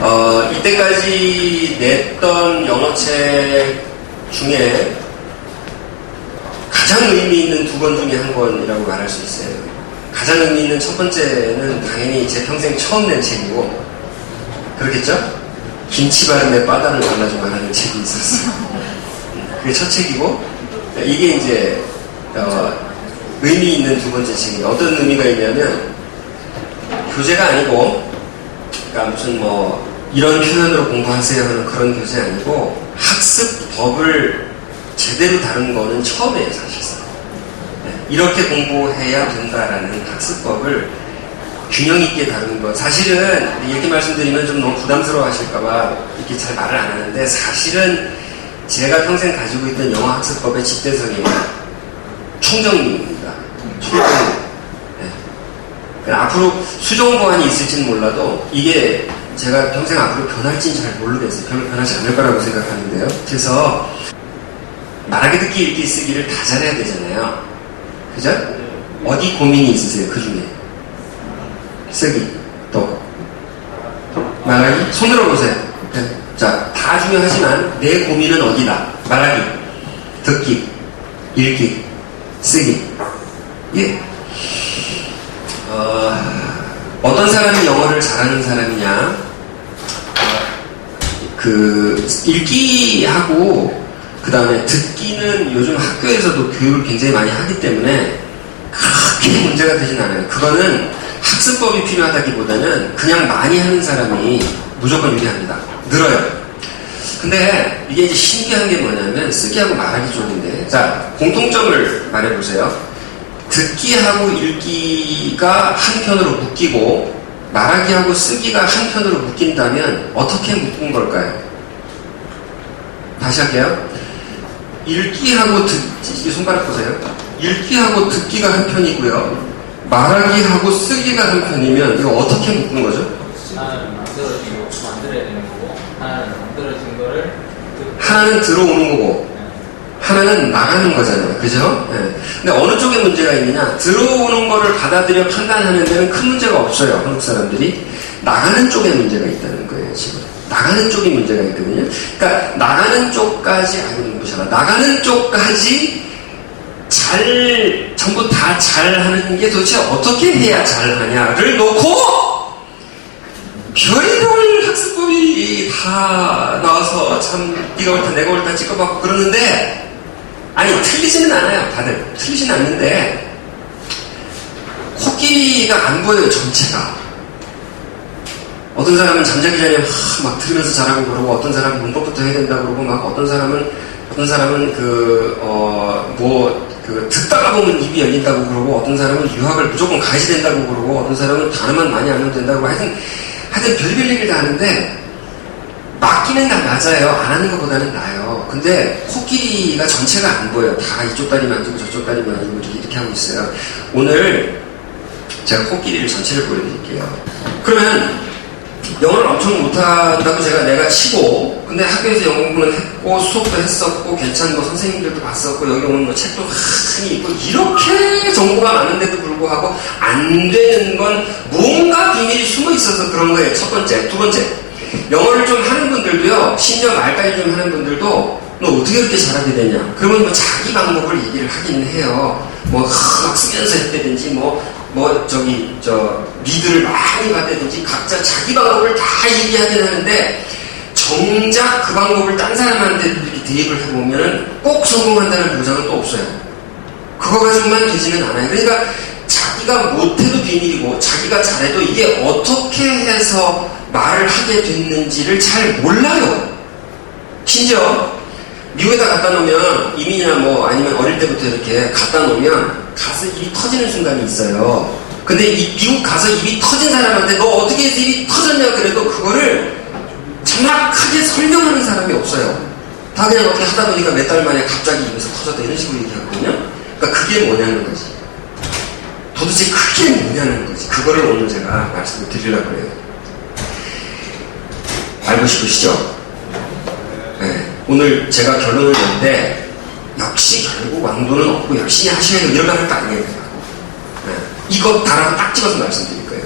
이때까지 냈던 영어책 중에 가장 의미 있는 두 권 중에 한 권이라고 말할 수 있어요. 가장 의미 있는 첫 번째는 당연히 제 평생 처음 낸 책이고, 그렇겠죠? 김치바람에 바다를 골라주고 하는 책이 있었어요. 그게 첫 책이고, 이게 이제 의미 있는 두 번째 책이에요. 어떤 의미가 있냐면, 교재가 아니고, 그러니까 무슨 뭐 이런 표현으로 공부하세요 하는 그런 교재 아니고, 학습법을 제대로 다룬 거는 처음이에요, 사실상. 이렇게 공부해야 된다라는 학습법을 균형 있게 다루는 것. 사실은 이렇게 말씀드리면 좀 너무 부담스러워 하실까봐 이렇게 잘 말을 안 하는데, 사실은 제가 평생 가지고 있던 영어 학습법의 집대성이 총정리입니다. 총정리. 앞으로 수정 보완이 있을지는 몰라도 이게 제가 평생 앞으로 변할지는 잘 모르겠어요. 별로 변하지 않을 거라고 생각하는데요. 그래서 말하기 듣기 읽기 쓰기를 다 잘해야 되잖아요. 그죠? 어디 고민이 있으세요? 그 중에 쓰기, 또 말하기? 손들어 보세요. 자, 다 중요하지만 내 고민은 어디다? 말하기, 듣기, 읽기, 쓰기. 예. 어떤 사람이 영어를 잘하는 사람이냐? 읽기하고 그 다음에 듣기는 요즘 학교에서도 교육을 굉장히 많이 하기 때문에 크게 문제가 되진 않아요. 그거는 학습법이 필요하다기보다는 그냥 많이 하는 사람이 무조건 유리합니다. 늘어요. 근데 이게 이제 신기한 게 뭐냐면 쓰기하고 말하기 쪽인데, 자, 공통점을 말해보세요. 듣기하고 읽기가 한편으로 묶이고 말하기하고 쓰기가 한편으로 묶인다면 어떻게 묶은 걸까요? 다시 할게요. 읽기하고 듣기, 손가락 보세요. 읽기하고 듣기가 한편이고요, 말하기하고 쓰기가 한편이면 이거 어떻게 묶은 거죠? 하나는 만들어진 거 만들어야 되는 거고, 하나는 만들어진 거를 하나는 들어오는 거고 하나는 나가는 거잖아요. 그죠? 네. 근데 어느 쪽에 문제가 있느냐? 들어오는 거를 받아들여 판단하는 데는 큰 문제가 없어요. 한국 사람들이. 나가는 쪽에 문제가 있다는 거예요, 지금. 나가는 쪽이 문제가 있거든요. 그러니까 나가는 쪽까지, 나가는 쪽까지 전부 다 잘하는 게 도대체 어떻게 해야 잘하냐를 놓고 별의별 학습법이 다 나와서 참 네가 옳다 내가 옳다 찍어받고 그러는데, 아니 틀리지는 않아요. 다들 틀리지는 않는데 코끼리가 안 보여요, 전체가. 어떤 사람은 잠자기 전에 막 들으면서 자라고 그러고, 어떤 사람은 문법부터 해야 된다고 그러고, 막 어떤 사람은 듣다가 보면 입이 열린다고 그러고, 어떤 사람은 유학을 무조건 가야지 된다고 그러고, 어떤 사람은 단어만 많이 알면 된다고. 하여튼 별별 얘기를 다 하는데 맞기는 다 맞아요. 안 하는 것보다는 나아요. 근데 코끼리가 전체가 안 보여요. 다 이쪽 다리 만지고 저쪽 다리 만지고 이렇게 하고 있어요. 오늘 제가 코끼리를 전체를 보여드릴게요. 그러면 영어를 엄청 못한다고 내가 치고, 근데 학교에서 영어 공부는 했고 수업도 했었고 괜찮고 선생님들도 봤었고 여기 오는 뭐 책도 많이 있고 이렇게 정보가 많은데도 불구하고 안 되는 건 뭔가 비밀이 숨어 있어서 그런 거예요. 첫 번째. 두 번째, 영어를 좀 하는 분들도요, 심지어 말까지 좀 하는 분들도 너 어떻게 그렇게 잘하게 되냐? 그러면 뭐 자기 방법을 얘기를 하긴 해요. 뭐 막 쓰면서 했다든지 리드를 많이 받다든지 각자 자기 방법을 다 얘기하긴 하는데, 정작 그 방법을 딴 사람한테 이렇게 대입을 해보면 꼭 성공한다는 보장은 또 없어요. 그거 가지고만 되지는 않아요. 그러니까 자기가 못해도 비밀이고 자기가 잘해도 이게 어떻게 해서 말을 하게 됐는지를 잘 몰라요. 심지어 미국에다 갖다 놓으면, 이민이나 아니면 어릴 때부터 이렇게 갖다 놓으면 가서 입이 터지는 순간이 있어요. 근데 이 미국 가서 입이 터진 사람한테 너 어떻게 해서 입이 터졌냐 그래도 그거를 정확하게 설명하는 사람이 없어요. 다 그냥 어떻게 하다 보니까 몇 달 만에 갑자기 입에서 터졌다 이런 식으로 얘기하거든요. 그러니까 그게 뭐냐는 거지. 도대체 그게 뭐냐는 거지. 그거를 오늘 제가 말씀을 드리려고 해요. 알고 싶으시죠? 네. 오늘 제가 결론을 낸데 역시 결국 왕도는 없고 열심히 하셔야 돼요. 이런 말 할 거 아니에요. 네. 이거 달아서 딱 집어서 말씀드릴 거예요.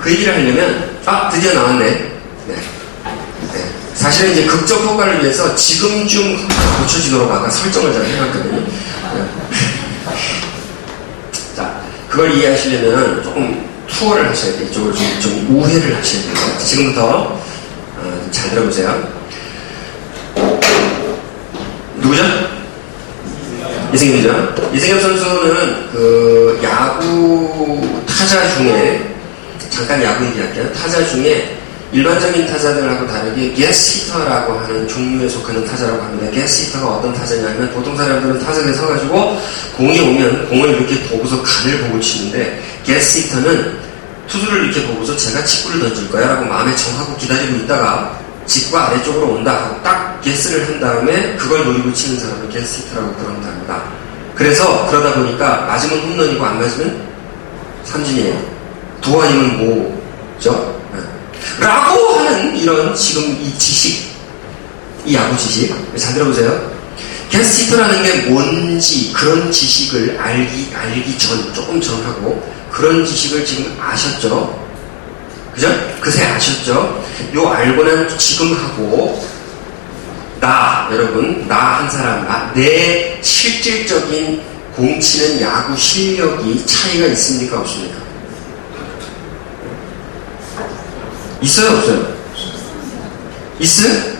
그 얘기를 하려면 드디어 나왔네. 네. 사실은 이제 극적 효과를 위해서 지금쯤 고쳐지도록 아까 설정을 잘 해놨거든요. 자, 그걸 이해하시려면 조금 투어를 하셔야 돼요. 이쪽으로 좀 우회를 하셔야 돼요. 지금부터 잘 들어보세요. 누구죠? 이승엽이죠. 이승엽 선수는 그 야구 타자 중에, 잠깐 야구 얘기할게요. 타자 중에 일반적인 타자들하고 다르게 게스히터라고 하는 종류에 속하는 타자라고 합니다. 게스히터가 어떤 타자냐면 보통 사람들은 타석에 서가지고 공이 오면 공을 이렇게 보고서 간을 보고 치는데, 게스히터는 투수를 이렇게 보고서 제가 직구를 던질 거야 라고 마음에 정하고 기다리고 있다가 직구가 아래쪽으로 온다 하고 딱 게스를 한 다음에 그걸 노리고 치는 사람을 게스히터라고 그런답니다. 그래서 그러다 보니까 맞으면 홈런이고 안 맞으면 삼진이에요. 도 아니면 모죠. 라고 하는 이런 지금 이 지식, 이 야구 지식 잘 들어보세요. 게스히터라는 게 뭔지 그런 지식을 알기 전, 조금 전하고 그런 지식을 지금 아셨죠? 그죠? 그새 아셨죠? 요 알고 난 지금하고 여러분, 나 한 사람, 내 실질적인 공치는 야구 실력이 차이가 있습니까? 없습니까? 있어요? 없어요? 있어요?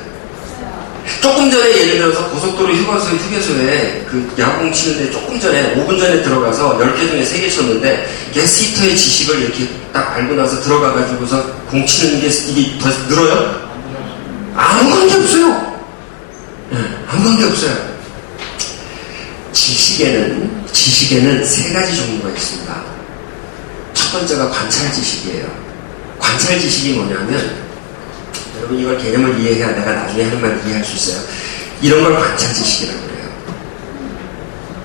조금 전에 예를 들어서 고속도로 휴게소에 그 야구공 치는데 조금 전에 5분 전에 들어가서 10개 중에 3개 쳤는데 게스히터의 지식을 이렇게 딱 알고 나서 들어가가지고서 공 치는 게 이게 더 늘어요? 아무 관계 없어요. 아무 관계 없어요. 지식에는 3가지 종류가 있습니다. 첫 번째가 관찰 지식이에요. 관찰 지식이 뭐냐면, 여러분 이걸 개념을 이해해야 내가 나중에 하는 말 이해할 수 있어요. 이런 걸 관찰 지식이라고 그래요.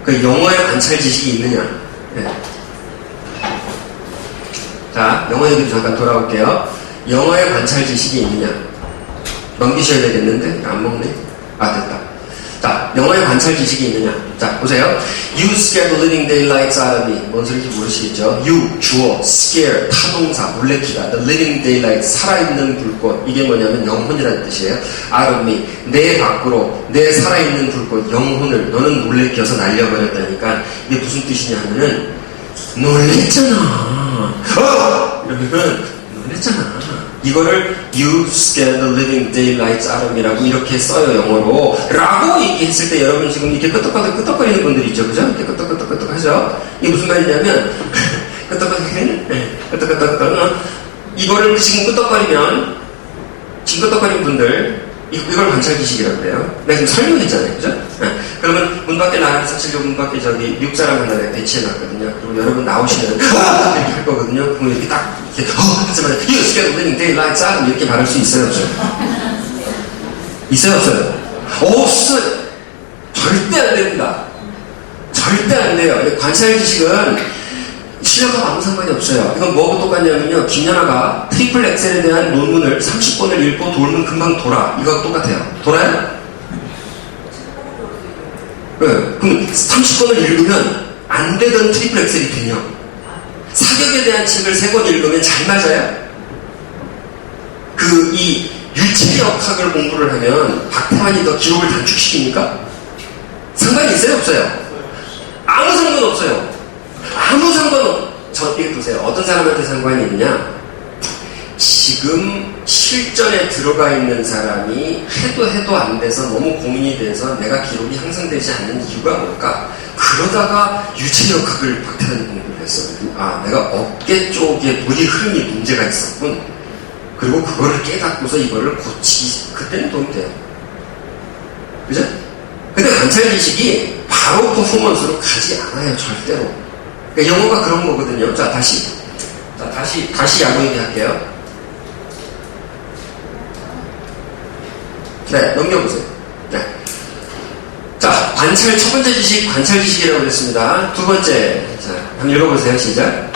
그 영어에 관찰 지식이 있느냐? 네. 자, 영어 얘기도 잠깐 돌아올게요. 영어에 관찰 지식이 있느냐? 넘기셔야 되겠는데 안 먹네. 됐다. 자, 영어에 관찰 지식이 있느냐? 자, 보세요. You scare the living daylights out of me. 뭔 소리인지 모르시겠죠? You, 주어, scare, 타동사, 놀래키다. The living daylights, 살아있는 불꽃. 이게 뭐냐면 영혼이라는 뜻이에요. out of me. 내 밖으로, 내 살아있는 불꽃, 영혼을 너는 놀래켜서 날려버렸다니까. 이게 무슨 뜻이냐 하면은, 놀랬잖아. 이러면은, 놀랬잖아. 이거를 You scare the living daylights out of me라고 이렇게 써요, 영어로. 라고 얘기했을 때 여러분 지금 이렇게 끄떡거리는 분들이 있죠, 그죠? 이렇게 끄떡끄떡 하죠? 이게 무슨 말이냐면, 끄떡끄떡, 이거를 지금 끄떡거리면, 지금 끄떡거리는 분들, 이걸 관찰 지식이라고 그래요. 내가 지금 설명했잖아요, 그죠? 그러면 문 밖에 나가서 사실 문 밖에 저기 6사람 하나 내가 배치해놨거든요. 그리고 여러분 나오시면 이렇게 할 거거든요. 그럼 이렇게 딱 이렇게 하자마자 You scare the living daylights out of me 이렇게 말할 수 있어요, 없어요? 있어요, 없어요? 없어요. 절대 안 됩니다. 절대 안 돼요. 관찰 지식은 실력하고 아무 상관이 없어요. 이건 뭐하고 똑같냐면요. 김연아가 트리플 엑셀에 대한 논문을 30권을 읽고 돌면 금방 돌아. 이거하고 똑같아요. 돌아요? 네. 그럼 30권을 읽으면 안 되던 트리플 엑셀이 되냐? 사격에 대한 책을 3권 읽으면 잘 맞아요? 이 유체역학을 공부를 하면 박태환이 더 기록을 단축시킵니까? 상관이 있어요? 없어요? 아무 상관 없어요. 아무 상관없어요. 이렇게 보세요. 어떤 사람한테 상관이 있느냐? 지금 실전에 들어가 있는 사람이 해도 안 돼서 너무 고민이 돼서 내가 기록이 향상되지 않는 이유가 뭘까? 그러다가 유체역학을 박태환이 공부를 했어. 내가 어깨 쪽에 물이 흐름이 문제가 있었군. 그리고 그거를 깨닫고서 이거를 그때는 도움이 돼요. 그죠? 근데 관찰 지식이 바로 퍼포먼스로 가지 않아요, 절대로. 그러니까 영어가 그런 거거든요. 자, 다시 야구 얘기할게요. 네, 넘겨보세요. 네. 자, 첫 번째 지식, 관찰 지식이라고 그랬습니다. 두 번째, 자, 한번 읽어보세요. 시작.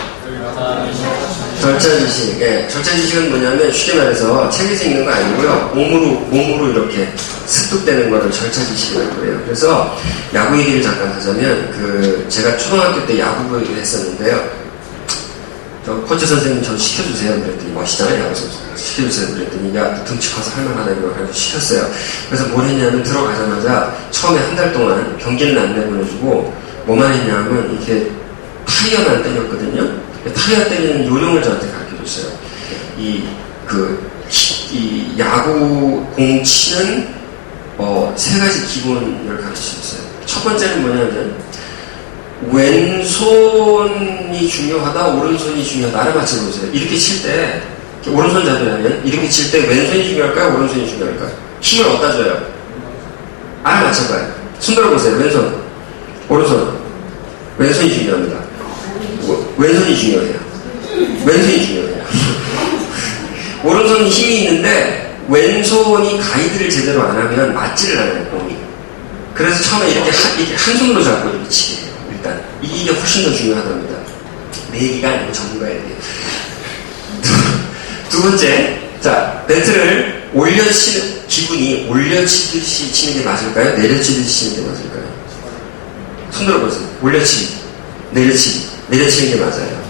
절차 지식. 예, 절차 지식은 뭐냐면 쉽게 말해서 책에서 읽는 거 아니고요. 몸으로 이렇게 습득되는 거를 절차 지식이라고 그래요. 그래서 야구 얘기를 잠깐 하자면 제가 초등학교 때 야구부를 했었는데요. 저 코치 선생님 저 시켜주세요. 그랬더니 멋있잖아요. 야구 선수. 시켜주세요. 그랬더니 야 등치 커서 할만하다 이거 가지고 시켰어요. 그래서 뭘 했냐면 들어가자마자 처음에 한 달 동안 경기는 안 내보내주고 뭐만 했냐면 이렇게 타이어만 때렸거든요. 타이어 때리는 요령을 저한테 가르쳐줬어요. 이 야구 공 치는 세 가지 기본을 가르쳐줬어요. 첫 번째는 뭐냐면 왼손이 중요하다, 오른손이 중요하다. 알아맞혀보세요. 이렇게 칠 때, 오른손 잡으려면, 이렇게 칠 때 왼손이 중요할까요? 오른손이 중요할까요? 힘을 어디다 줘요? 알아맞혀봐요. 손 들어보세요. 왼손, 오른손. 왼손이 중요합니다. 왼손이 중요해요. 왼손이 중요해요. 오른손이 힘이 있는데, 왼손이 가이드를 제대로 안 하면 맞지를 않아요, 공이. 그래서 처음에 이렇게 한 손으로 잡고 이렇게 치게 해요. 일단 이게 훨씬 더 중요하답니다. 내 얘기가 아니고 전문가의 얘기. 두 번째, 자 배트를 올려치는 기분이 올려치듯이 치는 게 맞을까요? 내려치듯이 치는 게 맞을까요? 손 들어보세요. 올려치기, 내려치기, 내려치는 게 맞아요.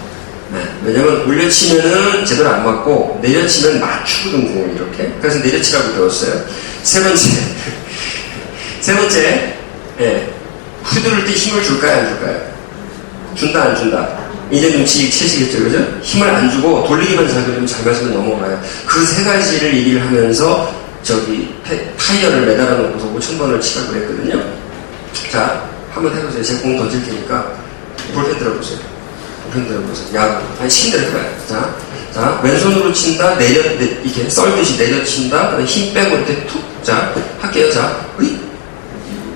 네. 왜냐면 올려치면은 제대로 안 맞고 내려치면 맞추거든 공을 이렇게. 그래서 내려치라고 배웠어요. 세 번째, 예. 휘두를 때 힘을 줄까요, 안 줄까요? 준다, 안 준다? 이제 눈치 채시겠죠, 그죠? 힘을 안 주고 돌리기만 잘 돌리면 잘 맞으면 넘어가요. 그 세 가지를 얘기를 하면서 타이어를 매달아 놓고서 5,000번을 치라고 했거든요. 자, 한번 해보세요. 제가 공 던질 테니까 볼펜 들어보세요. 볼펜 들어보세요. 야구. 아니, 치킨 대로 해봐요. 자, 왼손으로 친다, 이렇게 썰듯이 내려친다, 그다음에 힘 빼고 이렇게 툭. 자, 할게요. 자,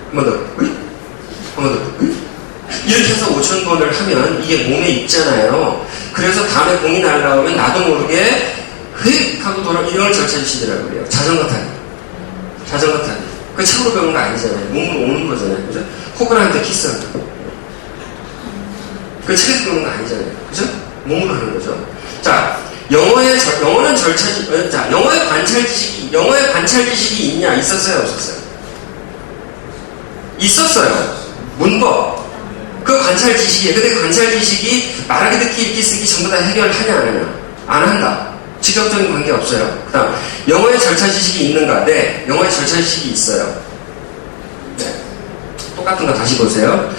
한 번 더, 한 번 더, 이렇게 해서 5,000번을 하면 이게 몸에 있잖아요. 그래서 다음에 공이 날라오면 나도 모르게 휙 하고 이런 절차주시더라고요. 그래요. 자전거 타기. 그 책으로 배우는 거 아니잖아요. 몸으로 오는 거잖아요. 그죠? 호그한테 키스하는 거. 그 책에서 배우는 거 아니잖아요. 그죠? 몸으로 하는 거죠. 자, 영어의 관찰 지식이 있냐? 있었어요? 없었어요? 있었어요. 문법. 그 관찰 지식이에요. 근데 그 관찰 지식이 말하기, 듣기, 읽기, 쓰기 전부 다 해결하냐, 안 하냐? 안 한다. 직접적인 관계 없어요. 그 다음, 영어의 절차 지식이 있는가? 네. 영어의 절차 지식이 있어요. 네. 똑같은 거 다시 보세요.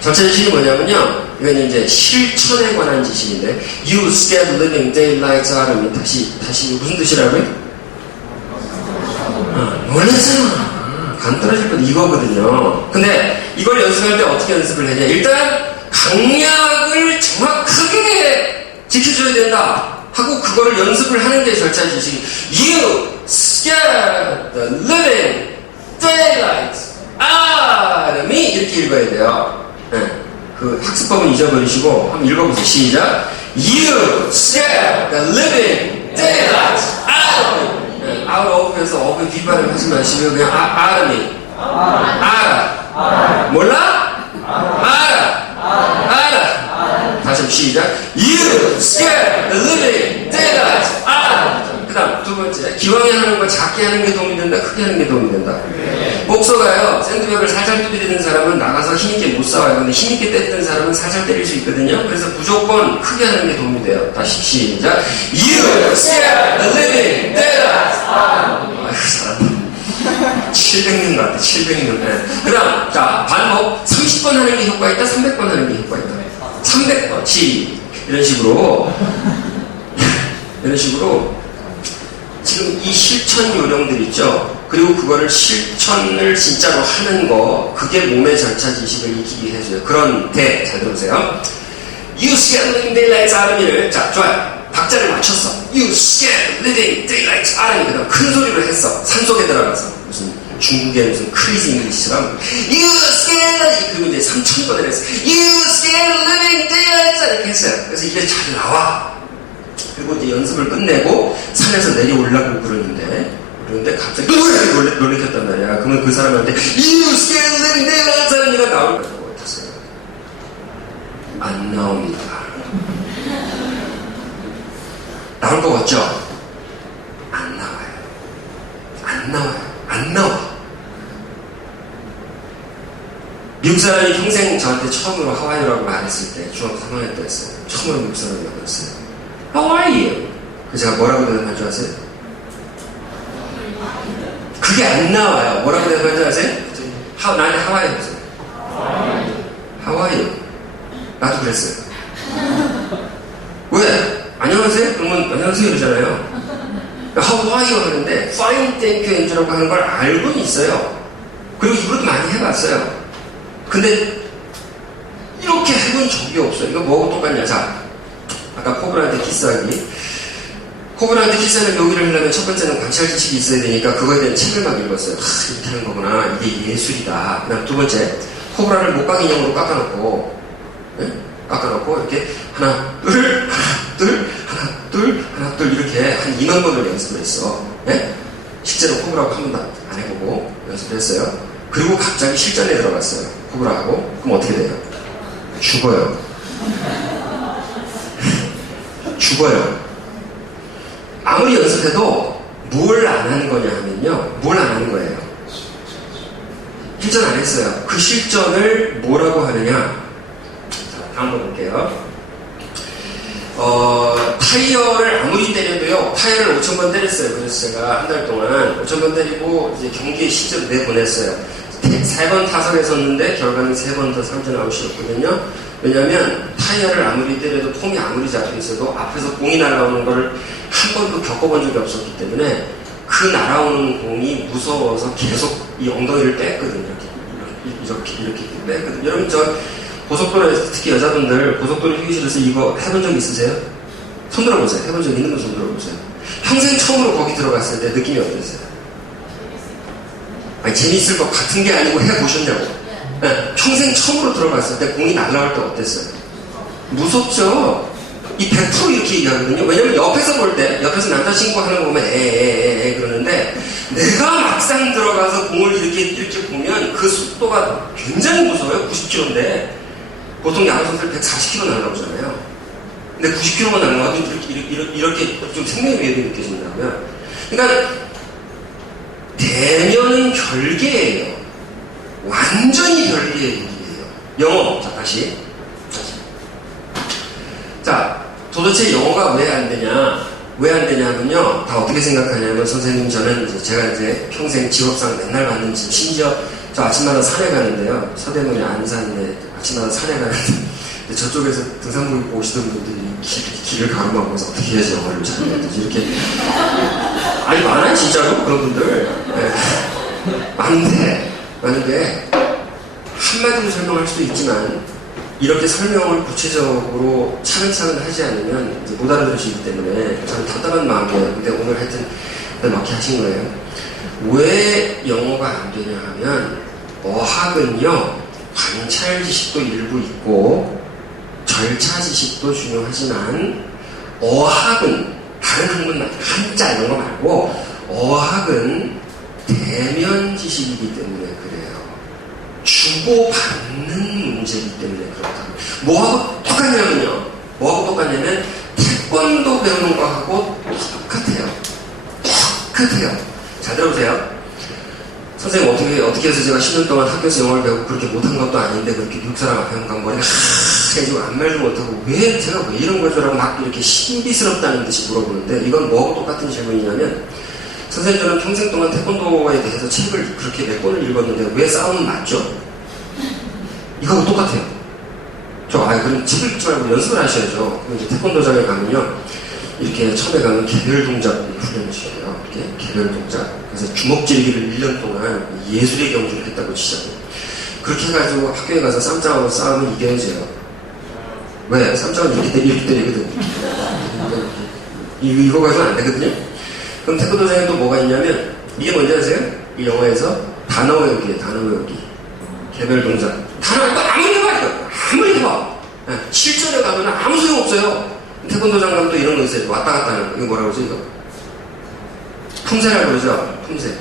절차 지식이 뭐냐면요. 이건 이제 실천에 관한 지식인데, You scared living daylights out of me. 다시, 무슨 뜻이라고요? 놀랐어요. 간 떨어질 건 이거거든요. 근데 이걸 연습할 때 어떻게 연습을 하냐? 일단 강약을 정확하게 지켜줘야 된다 하고 그거를 연습을 하는 게 절차 지식이. You scared the living daylight out of me. 이렇게 읽어야 돼요. 네. 그 학습법은 잊어버리시고 한번 읽어보세요. 시작. You scared the living daylight out of me. out of에서 of의 뒷발음 하지 마시고 그냥 out of me. 알아. 몰라? 알아. 다시 시작. You scared the living daylight out of me. 그 다음 두 번째, 기왕에 하는 걸 작게 하는 게 도움이 된다, 크게 하는 게 도움이 된다. 복서가요, 샌드백을 살살 두드리는 사람은 나가서 힘있게 못 싸워요. 근데 힘있게 때리는 사람은 살살 때릴 수 있거든요. 그래서 무조건 크게 하는 게 도움이 돼요. 다시 시작. You scare the living daylights out of me. 아이고, 잘한다. 700년 같아, 700년. 네. 그 다음, 자, 반복. 30번 하는 게 효과 있다, 300번 하는 게 효과 있다. 300번, 이런 식으로. 지금 이 실천 요령들 있죠? 그리고 그거를 실천을 진짜로 하는 거, 그게 몸의 절차 지식을 익히게 해줘요. 그런데, 잘 들어보세요. You scared living daylights out of me를, 자, 좋아요. 박자를 맞췄어. You scared living daylights out of me. 그다음 큰 소리로 했어. 산속에 들어가서. 무슨 중국의 무슨 크레이지 잉글리시처럼. You scared, 그리고 이제 3,000번을 했어. You scared living daylights out of me. 이렇게 했어요. 그래서 이게 잘 나와. 그리고 이제 연습을 끝내고 산에서 내려오려고 그러는데 갑자기 놀래켰단 말이야. 그러면 그 사람한테 You scared living daylights out of me가 나올 거라고 했어요. 안 나옵니다. 나올 거 같죠? 안 나와요. 미국 사람이 평생 저한테 처음으로 하와이라고 말했을 때 중학교 3학년 때였어요. 처음으로 미국 사람을 만났어요. How are you? 그 제가 뭐라고 대답할 줄 아세요? 그게 안 나와요. 뭐라고 대답할 줄 아세요? 나한테 How are you? How are you? 나도 그랬어요. 왜? 안녕하세요? 그러면 안녕하세요 이러잖아요. How are you? 하는데 Fine, thank you, Andrew라고 하는 걸 알고는 있어요. 그리고 이것도 많이 해봤어요. 근데 이렇게 해본 적이 없어요. 이거 뭐하고 똑같냐? 자, 아까 코브라한테 키스하기. 코브라한테 키스하는 묘기를 하려면 첫 번째는 관찰 지식이 있어야 되니까 그거에 대한 책을 막 읽었어요. 이렇게 하는 거구나. 이게 예술이다. 그 다음 두 번째, 코브라를 목각 인형으로 깎아놓고, 네? 깎아놓고 이렇게 하나, 둘, 하나, 둘, 하나, 둘, 하나, 둘 이렇게 한 2만 번을 연습을 했어. 네? 실제로 코브라하고 한 번도 안 해보고 연습을 했어요. 그리고 갑자기 실전에 들어갔어요. 코브라하고. 그럼 어떻게 돼요? 죽어요. 죽어요. 아무리 연습해도 뭘 안 하는 거냐 하면요. 뭘 안 하는 거예요. 실전 안 했어요. 그 실전을 뭐라고 하느냐. 자, 다음 번 볼게요. 타이어를 아무리 때려도요. 타이어를 5,000번 때렸어요. 그래서 제가 한 달 동안 5,000번 때리고 이제 경기에 실제로 내보냈어요. 3번 타석에 섰는데 결과는 3번 더 3점 아웃이었거든요. 왜냐면 타이어를 아무리 때려도 폼이 아무리 잡혀 있어도 앞에서 공이 날아오는 걸 한 번도 겪어본 적이 없었기 때문에 그 날아오는 공이 무서워서 계속 이 엉덩이를 뺐거든요. 이렇게 뺐거든요. 여러분 저 고속도로에서 특히 여자분들 고속도로 휴게실에서 이거 해본 적 있으세요? 손 들어보세요. 해본 적 있는 분 손 들어보세요. 평생 처음으로 거기 들어갔을 때 느낌이 어땠어요? 아니 재밌을 것 같은 게 아니고 해보셨냐고. 네, 평생 처음으로 들어갔을 때 공이 날아갈 때 어땠어요? 무섭죠? 이 100% 이렇게 얘기하거든요. 왜냐면 옆에서 볼 때, 옆에서 남자친구 하는 거 보면 에에에에 그러는데 내가 막상 들어가서 공을 이렇게 보면 그 속도가 굉장히 무서워요. 90km인데 보통 야구 선수들 140km 날아오잖아요. 근데 90km만 날아가도 이렇게 좀 생명의 위협이 느껴진다고요. 그러니까 대면은 별개예요. 완전히 별개의 얘기예요. 영어. 자, 다시. 자, 도대체 영어가 왜 안 되냐? 왜 안 되냐 하면요. 다 어떻게 생각하냐면, 선생님, 저는 제가 이제 평생 직업상 맨날 받는 짐, 심지어 저 아침마다 산에 가는데요. 서대문에 안산에 아침마다 산에 가는데, 저쪽에서 등산복 입고 오시던 분들이 길을 가로막으면서 어떻게 해야지 영어를 잘해야 되지? 이렇게. 아니, 많아요, 진짜로. 그런 분들. 네. 많은데, 한마디로 설명할 수도 있지만, 이렇게 설명을 구체적으로 차근차근 하지 않으면 이제 못 알아들으시기 때문에 저는 답답한 마음이에요. 근데 오늘 하여튼 맞게 하신 거예요. 왜 영어가 안 되냐 하면 어학은요 관찰 지식도 일부 있고 절차 지식도 중요하지만 어학은 다른 학문 한자 이런 거 말고 어학은 대면 지식이기 때문에 그래요. 주고받는 문제이기 때문에 그렇다. 뭐하고 똑같냐면요. 뭐하고 똑같냐면 태권도 배우는 거하고 똑같아요. 잘 들어보세요. 선생님 어떻게 해서 제가 10년 동안 학교에서 영어를 배우고 그렇게 못한 것도 아닌데 그렇게 미국 사람 앞에 가면 머리가 하얘지고 아무 말도 못하고 제가 왜 이런 거죠라고 막 이렇게 신비스럽다는 듯이 물어보는데 이건 뭐하고 똑같은 질문이냐면 선생님 저는 평생 동안 태권도에 대해서 책을 그렇게 몇 권을 읽었는데 왜 싸움은 맞죠? 이거하고 똑같아요. 그럼 책을 읽지 말고 연습을 하셔야죠. 이제 태권도장에 가면요. 이렇게 처음에 가면 개별 동작 훈련을 시켜요. 이렇게 개별 동작. 그래서 주먹 찌르기를 1년 동안 예술의 경주를 했다고 치자고. 그렇게 해가지고 학교에 가서 쌈장하고 싸우면 이겨야죠. 왜? 쌈장은 이렇게 때리거든. 이거 가지고는 안 되거든요. 그럼 태권도장에 또 뭐가 있냐면 이게 뭔지 아세요? 이 영화에서 단어 외우기예요. 단어 외우기. 개별 동작. 단어 이거 아무리 해봐 이거. 아무리 해봐. 실전에 가면 아무 소용없어요. 태권도장 가면 또 이런 거 있어요. 왔다 갔다 하는 거. 이거 뭐라고 그러죠 이거? 품새라고 그러죠. 품새.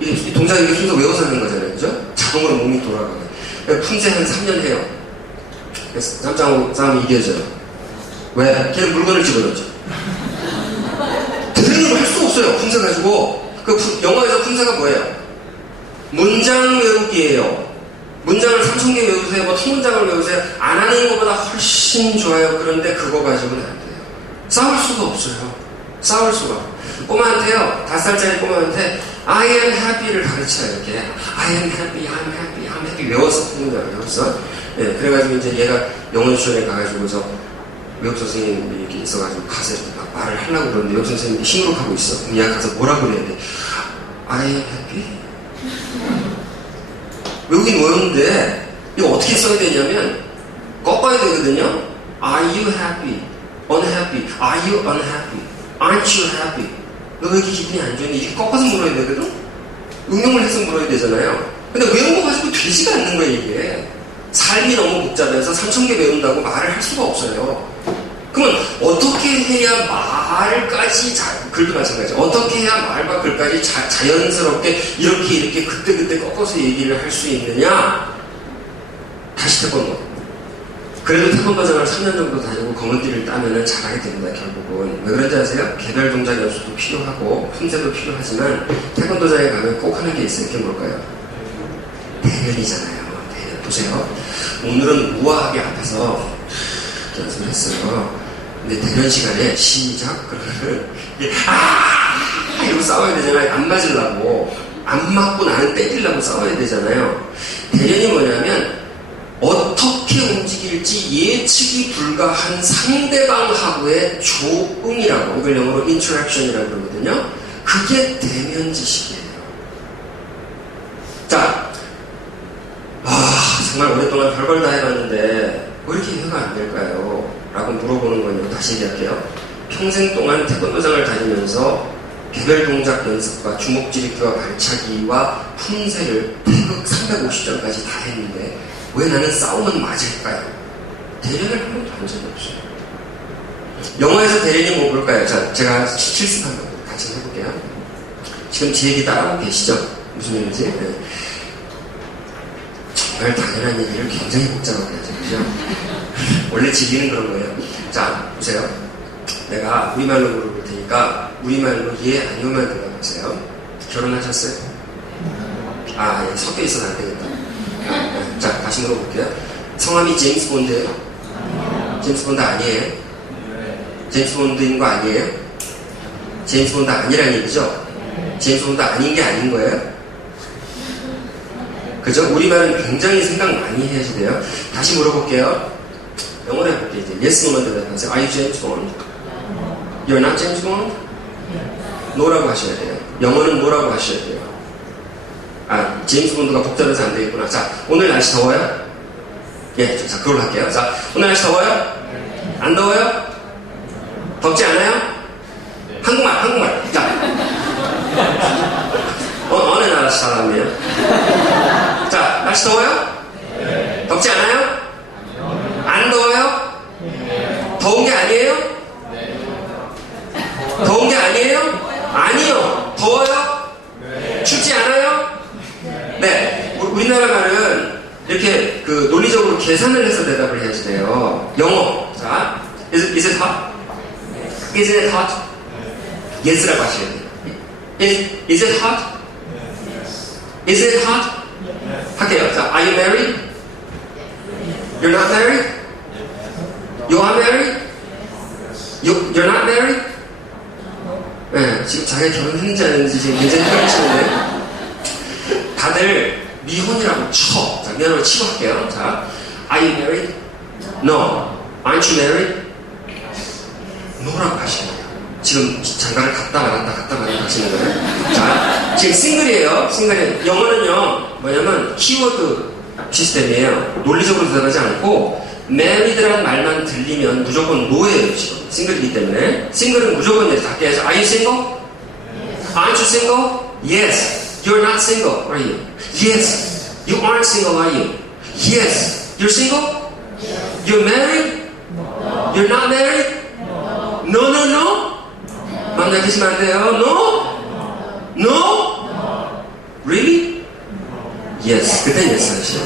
이 동작 이게 순서 외워서 하는 거잖아요. 그죠? 자동으로 몸이 돌아가게. 품새 한 3년 해요. 그래서 쌈장하고 싸우면 이겨져요. 왜? 걔는 물건을 집어넣죠. 대리는 할 수 없어요. 품새 가지고. 영어에서 품새가 뭐예요? 문장 외우기예요. 문장을 3,000개 외우세요. 통문장을 외우세요. 안 하는 것보다 훨씬 좋아요. 그런데 그거 가지고는 안 돼요. 싸울 수가 없어요. 싸울 수가. 꼬마한테요, 5살짜리 꼬마한테 I am happy를 가르쳐요. 이렇게 I am happy, I'm happy, I'm happy 외웠어. 외웠어. 예, 그래가지고 이제 얘가 영어 유치원에 가가지고서 외국 선생님이 이렇게 있어가지고 가서 이렇게 막 말을 하려고 그러는데 외국 선생님이 시무룩하고 있어. 그럼 얘가 가서 뭐라고 그래야 돼? I am happy? 외국인 외우는데 이거 어떻게 써야 되냐면 꺾어야 되거든요. Are you happy? Unhappy? Are you unhappy? Aren't you happy? 너 왜 이렇게 기분이 안 좋니? 이렇게 꺾어서 물어야 되거든? 응용을 해서 물어야 되잖아요. 근데 외운 거 가지고 되지가 않는 거예요, 이게. 삶이 너무 복잡해서 3,000개 외운다고 말을 할 수가 없어요. 그러면 어떻게 해야 말까지, 글도 마찬가지. 어떻게 해야 말과 글까지 자연스럽게 이렇게 그때 꺾어서 얘기를 할 수 있느냐? 다시 태권도. 그래도 태권도장을 3년 정도 다니고 검은띠를 따면은 잘하게 됩니다, 결국은. 왜 그런지 아세요? 개별 동작 연습도 필요하고, 품새도 필요하지만, 태권도장에 가면 꼭 하는 게 있어요. 그게 뭘까요? 대련이잖아요. 대련. 보세요. 오늘은 우아하게 앞에서 연습을 했어요. 근데 대련 시간에 시작! 그러면은, 이러고 싸워야 되잖아요. 안 맞으려고. 안 맞고 나는 때리려고 싸워야 되잖아요. 대련이 뭐냐면, 어떻게 움직일지 예측이 불가한 상대방하고의 조응이라고, 이걸 영어로 interaction이라고 그러거든요. 그게 대면지식이에요. 자, 정말 오랫동안 별걸 다 해봤는데 왜 이렇게 이해가 안 될까요? 라고 물어보는 거예요. 다시 얘기할게요. 평생 동안 태권도장을 다니면서 개별 동작 연습과 주먹지리기와 발차기와 품새를 태극 350점까지 다 했는데 왜 나는 싸우면 맞을까요? 대련을 한 번도 한 적이 없어요. 영어에서 대련이 뭐 볼까요? 자, 제가 실습 한번 같이 해볼게요. 지금 제 얘기 따라하고 계시죠? 무슨 얘기지? 네. 정말 당연한 얘기를 굉장히 복잡하게 하죠. 그죠? 원래 지리는 그런 거예요. 자, 보세요. 내가 우리말로 물어볼 테니까 우리말로 예, 아니오만 대답하세요. 결혼하셨어요? 예, 섞여 있어서 안 되겠다. 자, 다시 물어볼게요. 성함이 제임스 본드예요? 제임스 본드 아니에요? 제임스 본드인 거 아니에요? 제임스 본드 아니라는 얘기죠? 제임스 본드 아닌 게 아닌 거예요? 그죠? 우리말은 굉장히 생각 많이 해야 돼요. 다시 물어볼게요. 영어로 해볼게요. 이제 yes, no만 대답하세요. Are you James Bond? You're not James Bond? no라고 하셔야 돼요. 영어는 뭐라고 하셔야 돼요. 제임스 본드가 복잡해서 안 되겠구나. 자, 오늘 날씨 더워요? 예, 자, 그걸로 할게요. 자, 오늘 날씨 더워요? 안 더워요? 덥지 않아요? 한국말. 자, 어느 나라 사람이에요? 자, 날씨 더워요? 덥지 않아요? 안 더워요? 더운 게 아니에요? 더운 게 아니에요? 아니요. 더워요? 춥지 않아요? 네, 우리나라 말은 이렇게 논리적으로 계산을 해서 대답을 해야지 돼요. 영어. 자, is it hot? Is it hot? Yes라고 하셔야 돼요. Is it hot? Is it hot? 할게요. 자, are you married? You're not married? You are married? You're not married? 네, 지금 자기가 결혼했는지 안 했는지 지금 굉장히 헷갈리시는데 다들 미혼이라고 쳐. 자, 미혼으로 치고 할게요. 자, are you married? No. Aren't you married? no라고 하시는 거예요. 지금 장가를 갔다 말았다 하시는 거예요. 자, 지금 싱글이에요. 싱글이에요. 영어는요, 뭐냐면 키워드 시스템이에요. 논리적으로 대답하지 않고 married라는 말만 들리면 무조건 no예요. 지금 싱글이기 때문에 싱글은 무조건 닫게 해서 are you single? Aren't you single? Yes. You're not single, are you? Yes. You aren't single, are you? Yes. You're single? You're married? You're not married? No. 맘 약해지면 안 돼요. No? Really? Yes. 그땐 yes 하시죠.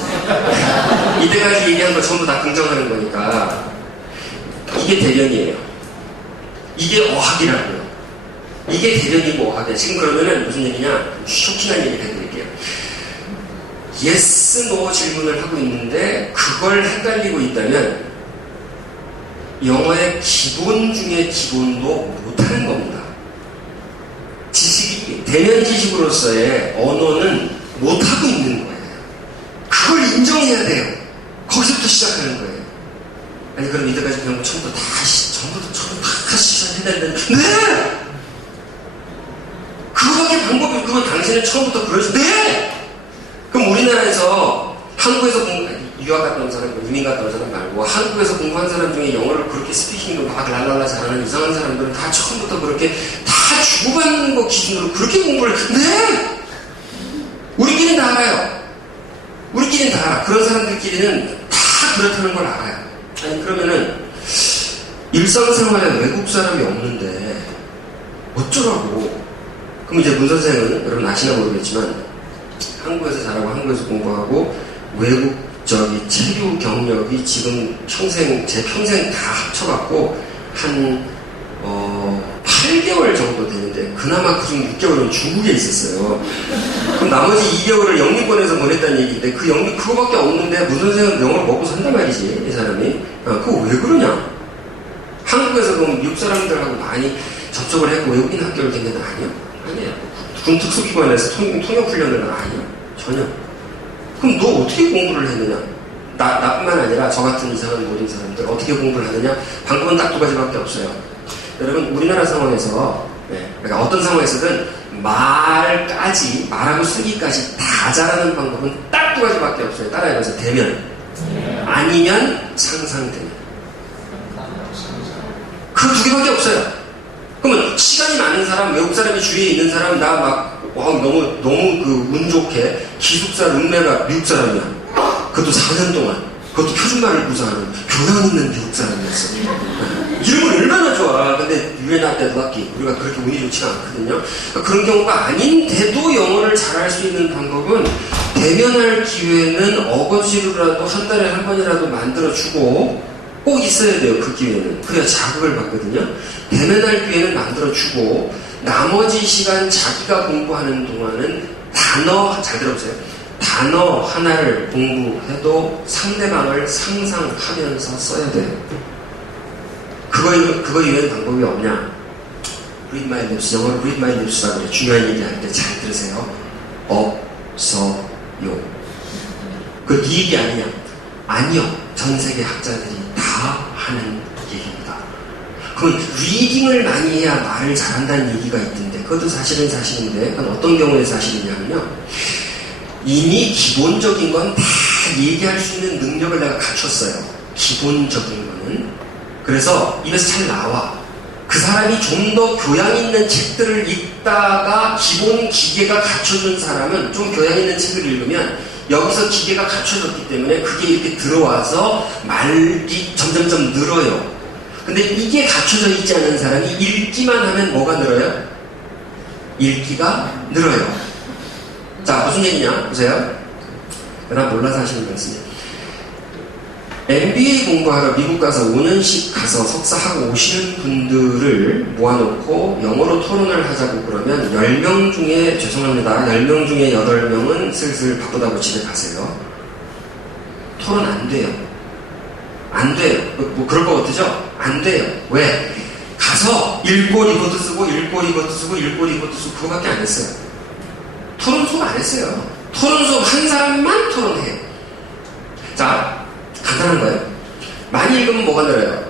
이때까지 얘기한 거 전부 다 긍정하는 거니까 이게 대련이에요. 이게 어학이라고요. 이게 대련이고 어학이에요. 지금 그러면은 무슨 얘기냐? 쇼킹한 얘기를 해드릴게요. yes, no 질문을 하고 있는데 그걸 헷갈리고 있다면 영어의 기본 중에 기본도 못하는 겁니다. 지식이, 대면 지식으로서의 언어는 못하고 있는 거예요. 그걸 인정해야 돼요. 거기서부터 시작하는 거예요. 아니, 그럼 이때까지 배운 거 전부 다 시작해야 되는데, 네! 그거밖에 방법이, 그건 당신은 처음부터 그러지, 네! 그럼 우리나라에서, 한국에서 유학 갔다 온 사람, 이민 갔다 온 사람 말고, 한국에서 공부한 사람 중에 영어를 그렇게 스피킹을 막 랄랄라 잘하는 이상한 사람들은 다 처음부터 그렇게 다 주고받는 거 기준으로 그렇게 공부를, 네! 우리끼리는 다 알아요. 우리끼리는 다 알아. 그런 사람들끼리는 다 그렇다는 걸 알아요. 아니, 그러면은, 일상생활에 외국 사람이 없는데, 어쩌라고. 그럼 이제 문 선생은, 여러분 아시나 모르겠지만, 한국에서 자라고 한국에서 공부하고, 외국, 체류 경력이 지금 제 평생 다 합쳐갖고, 한, 8개월 정도 되는데, 그나마 그중 6개월은 중국에 있었어요. 그럼 나머지 2개월을 영미권에서 보냈다는 얘기인데, 그거밖에 없는데, 문 선생은 영어를 먹고 산단 말이지, 이 사람이. 그거 왜 그러냐? 한국에서 그럼 미국 사람들하고 많이 접촉을 했고, 외국인 학교를 다녔나? 아니에요. 군 특수기관에서 통역훈련을 아니에요. 전혀. 그럼 너 어떻게 공부를 했느냐? 나뿐만 아니라 저 같은 이상한 모든 사람들 어떻게 공부를 하느냐? 방법은 딱 두 가지밖에 없어요. 여러분, 우리나라 상황에서, 그러니까 어떤 상황에서든 말하고 쓰기까지 다 잘하는 방법은 딱 두 가지밖에 없어요. 따라해보세요. 대면. 아니면 상상대면. 그 두 개밖에 없어요. 그러면 시간이 많은 사람, 외국 사람이 주위에 있는 사람, 너무 운 좋게 기숙사 룸메가 미국 사람이야. 그것도 4년 동안. 그것도 표준말을 구사하는 교양 있는 미국 사람이었어. 이름은 얼마나 좋아. 근데 유엔할 때도 락기. 우리가 그렇게 운이 좋지가 않거든요. 그런 경우가 아닌데도 영어를 잘할 수 있는 방법은 대면할 기회는 어거지로라도 한 달에 한 번이라도 만들어주고 꼭 있어야 돼요. 그 기회는. 그래야 자극을 받거든요. 대면할 기회는 만들어주고 나머지 시간 자기가 공부하는 동안은 잘 들어보세요. 단어 하나를 공부해도 상대방을 상상하면서 써야 돼요. 그거 이외엔 방법이 없냐? Read my lips. 영어로 read my lips라고 해요. 중요한 얘기할 때 잘 들으세요. 없어요. 그 네 얘기 아니냐? 아니요. 전 세계 학자들이 다 하는 얘기입니다. 그럼 리딩을 많이 해야 말을 잘한다는 얘기가 있던데 그것도 사실은 사실인데 그건 어떤 경우에 사실이냐면요. 이미 기본적인 건 다 얘기할 수 있는 능력을 내가 갖췄어요. 기본적인 거는. 그래서 입에서 잘 나와. 그 사람이 좀 더 교양 있는 책들을 읽다가 기본 기계가 갖춰준 사람은 좀 교양 있는 책을 읽으면 여기서 기계가 갖춰졌기 때문에 그게 이렇게 들어와서 말이 점점점 늘어요. 근데 이게 갖춰져 있지 않은 사람이 읽기만 하면 뭐가 늘어요? 읽기가 늘어요. 자, 무슨 얘기냐? 보세요. 난 몰라서 하시는 말씀이에요. MBA 공부하러 미국 가서 5년씩 가서 석사하고 오시는 분들을 모아놓고 영어로 토론을 하자고 그러면 10명 중에, 죄송합니다. 10명 중에 8명은 슬슬 바쁘다고 집에 가세요. 토론 안 돼요. 안 돼요. 뭐 그럴 것 같으죠? 안 돼요. 왜? 가서 읽고 리포트 쓰고 읽고 리포트 쓰고 읽고 리포트 쓰고 그거밖에 안 했어요. 토론 수업 안 했어요. 토론 수업 한 사람만 토론해요. 자, 간단한 거예요. 많이 읽으면 뭐가 늘어요?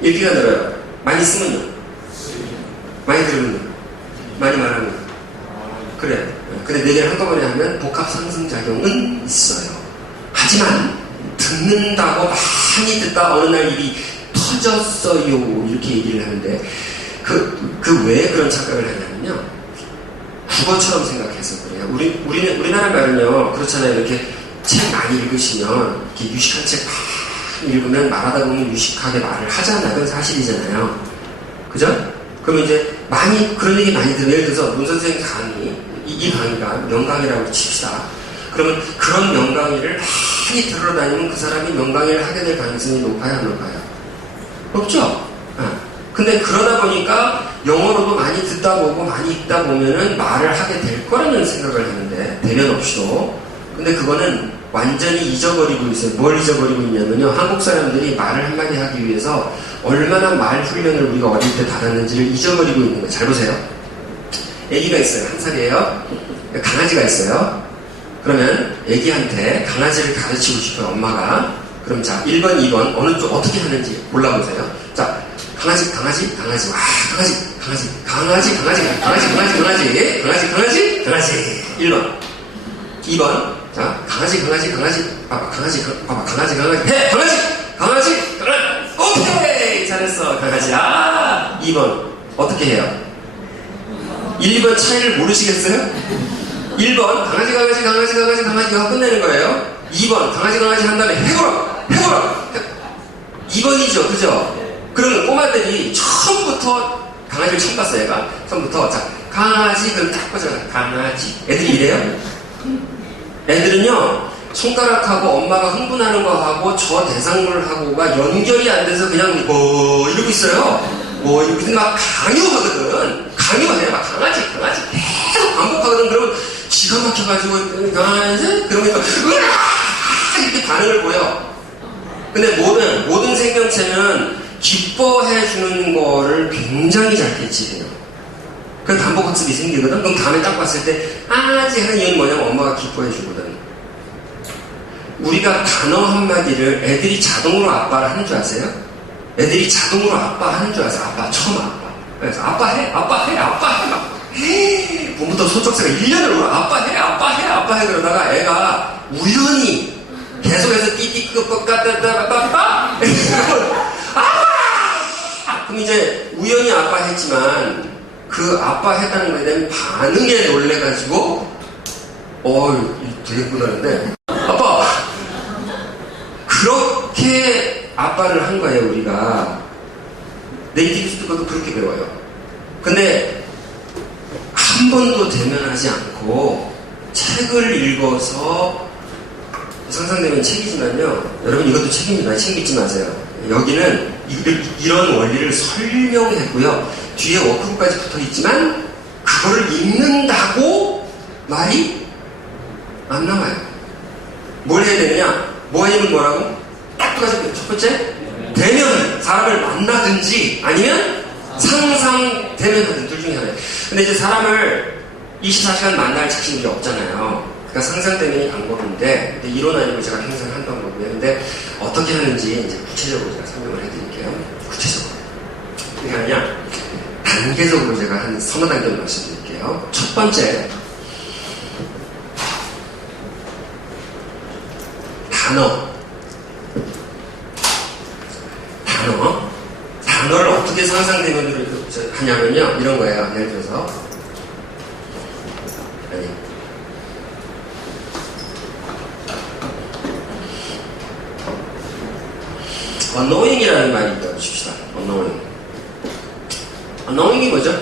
읽기가 늘어요. 많이 쓰면요? 많이 들으면요? 많이 말하면 그래. 근데 네 개를 한꺼번에 하면 복합 상승작용은 있어요. 하지만 듣는다고 많이 듣다 어느 날 입이 터졌어요 이렇게 얘기를 하는데 왜 그런 착각을 하냐면요. 국어처럼 생각해서 그래요. 우리나라 말은요 그렇잖아요. 이렇게 책 많이 읽으시면 이렇게 유식한 책 많이 읽으면 말하다 보면 유식하게 말을 하잖아요. 그건 사실이잖아요. 그죠? 그러면 이제 그런 얘기 많이 들으면 예를 들어서 문 선생 강의 이 강의가 명강의라고 칩시다. 그러면 그런 명강의를 많이 들으러 다니면 그 사람이 명강의를 하게 될 가능성이 높아요, 안 높아요? 높죠? 근데 그러다 보니까 영어로도 많이 듣다 보고 많이 읽다 보면은 말을 하게 될 거라는 생각을 하는데 대면 없이도. 근데 그거는 완전히 잊어버리고 있어요. 뭘 잊어버리고 있냐면요. 한국 사람들이 말을 한마디 하기 위해서 얼마나 말 훈련을 우리가 어릴 때 받았는지를 잊어버리고 있는 거예요. 잘 보세요. 아기가 있어요. 1살이에요. 강아지가 있어요. 그러면 아기한테 강아지를 가르치고 싶어요. 엄마가. 그럼 자, 1번, 2번 어느 쪽 어떻게 하는지 골라보세요. 자, 강아지, 와, 강아지. 1번. 2번. 자, 강아지. 봐봐, 강아지. 오케이! 잘했어, 강아지. 2번. 어떻게 해요? 1번 차이를 모르시겠어요? 1번, 강아지가 끝내는 거예요. 2번, 강아지 한 다음에 해보라! 2번이죠, 그죠? 그러면 꼬마들이 처음부터 강아지를 처음 봤어요, 얘가. 처음부터. 자, 강아지, 그럼 딱 보자. 강아지. 애들이 이래요? 애들은요, 손가락하고 엄마가 흥분하는 거하고 저 대상물하고가 연결이 안 돼서 그냥 뭐 이러고 있어요. 뭐 이러고 막 강요하거든. 강요해요. 막 강아지 계속 반복하거든. 그러면 기가 막혀가지고 강아지? 그러면서 으아! 이렇게 반응을 보여. 근데 모든 생명체는 기뻐해주는 거를 굉장히 잘 캐치해요. 그럼 반복학습이 생기거든? 그럼 다음에 딱 봤을 때, 아지 하는 이유는 뭐냐면 엄마가 기뻐해주거든. 우리가 단어 한마디를 애들이 자동으로 아빠를 하는 줄 아세요? 애들이 자동으로 아빠 하는 줄 아세요? 아빠, 처음 아빠. 그래서 아빠 해. 봄부터 소쩍새가 1년을 울어. 아빠 해. 그러다가 애가 우연히 계속해서 띠띠끄끄까따따따따 그럼 이제 우연히 아빠 했지만 그 아빠 했다는 거에 대한 반응에 놀래가지고 되게 뿌다는데 아빠 그렇게 아빠를 한 거예요. 우리가 네이티브 스피커도 그렇게 배워요. 근데 한 번도 대면하지 않고 책을 읽어서 상상되면 책이지만요. 여러분 이것도 책입니다. 책 믿지 마세요. 여기는 이런 원리를 설명했고요. 뒤에 워크북까지 붙어있지만 그거를 읽는다고 말이 안 나와요. 뭘 해야 되느냐? 뭐 아니면 뭐라고? 딱 두 가지. 첫 번째, 대면 사람을 만나든지 아니면 상상 대면하든 둘 중에 하나예요. 근데 이제 사람을 24시간 만날 자신이 없잖아요. 그러니까 상상 대면이 방법인데 이론 아니고 제가 평생 한 방법이에요. 근데 어떻게 하는지 이제 구체적으로 제가 설명을 해드릴게요. 구체적으로. 어떻게 하느냐? 단계적으로 제가 한 서너 단계를 말씀드릴게요. 첫 번째, 단어를 어떻게 상상대면으로 하냐면요. 이런 거예요. 예를 들어서 unknowing이라는 말이 있다고 칩시다. unknowing이 뭐죠?